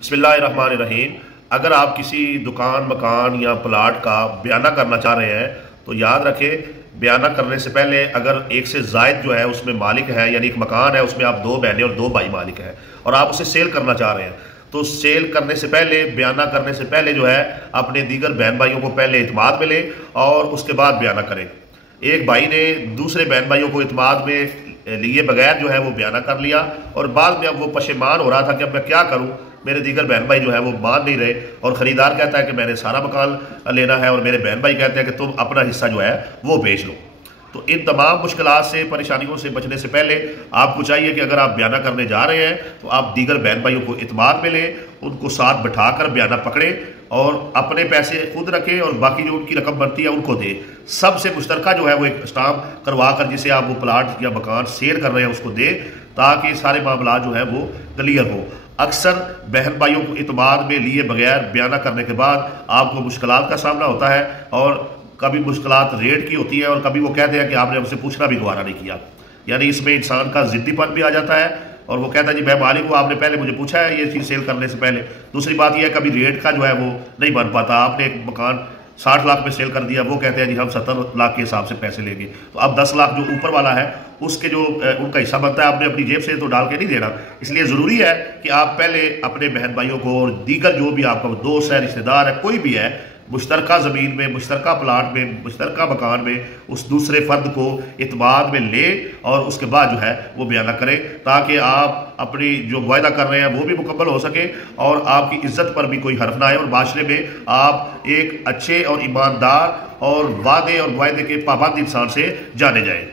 बिस्मिल्लाहिर्रहमानिर्रहीम। अगर आप किसी दुकान, मकान या प्लाट का बयाना करना चाह रहे हैं तो याद रखें, बयाना करने से पहले अगर एक से ज़ायद जो है उसमें मालिक है, यानी एक मकान है उसमें आप 2 बहनें और 2 भाई मालिक हैं और आप उसे सेल करना चाह रहे हैं, तो सेल करने से पहले, बयाना करने से पहले जो है अपने दीगर बहन भाइयों को पहले इत्माद में लें और उसके बाद बयाना करें। एक भाई ने दूसरे बहन भाइयों को इत्माद में लिए बगैर जो है वो बयाना कर लिया और बाद में अब वो पशेमान हो रहा था कि अब मैं क्या करूं, मेरे दीगर बहन भाई जो है वो मान नहीं रहे और ख़रीदार कहता है कि मैंने सारा मकान लेना है और मेरे बहन भाई कहते हैं कि तुम अपना हिस्सा जो है वो बेच लो। तो इन तमाम मुश्किलात से, परेशानियों से बचने से पहले आपको चाहिए कि अगर आप बयाना करने जा रहे हैं तो आप दीगर बहन भाइयों को इत्माद में लें, उनको साथ बिठाकर बयाना पकड़ें और अपने पैसे खुद रखें और बाकी जो उनकी रकम बनती है उनको दें। सबसे मुश्तरका जो है वो एक स्टाम्प करवा कर जिसे आप वो प्लाट या मकान शेयर कर रहे हैं उसको दें, ताकि सारे मामला जो है वो क्लियर हो। अक्सर बहन भाइयों को इत्माद में लिए बगैर बयाना करने के बाद आपको मुश्किलात का सामना होता है और कभी मुश्किलात रेट की होती है और कभी वो कहते हैं कि आपने हमसे पूछना भी गवारा नहीं किया। यानी इसमें इंसान का जिद्दीपन भी आ जाता है और वो कहता है जी मैं मालिक हूँ, आपने पहले मुझे पूछा है ये चीज़ सेल करने से पहले। दूसरी बात यह है कभी रेट का जो है वो नहीं बन पाता। आपने एक मकान 60 लाख में सेल कर दिया, वो कहते हैं जी हम 70 लाख के हिसाब से पैसे लेंगे, तो अब 10 लाख जो ऊपर वाला है उसके जो उनका हिस्सा बनता है आपने अपनी जेब से तो डाल के नहीं देना। इसलिए ज़रूरी है कि आप पहले अपने बहन भाइयों को और दीगर जो भी आपका दोस्त है, रिश्तेदार है, कोई भी है, मुश्तरका ज़मीन में, मुश्तरका प्लाट में, मुश्तरका मकान में उस दूसरे फ़र्द को इत्माद में ले और उसके बाद जो है वो बयाना करें, ताकि आप अपनी जो वायदा कर रहे हैं वो भी मुकम्मल हो सके और आपकी इज्जत पर भी कोई हर्फ ना आए और माशरे में आप एक अच्छे और ईमानदार और वादे और वायदे के पाबंद इंसान से जाने जाएं।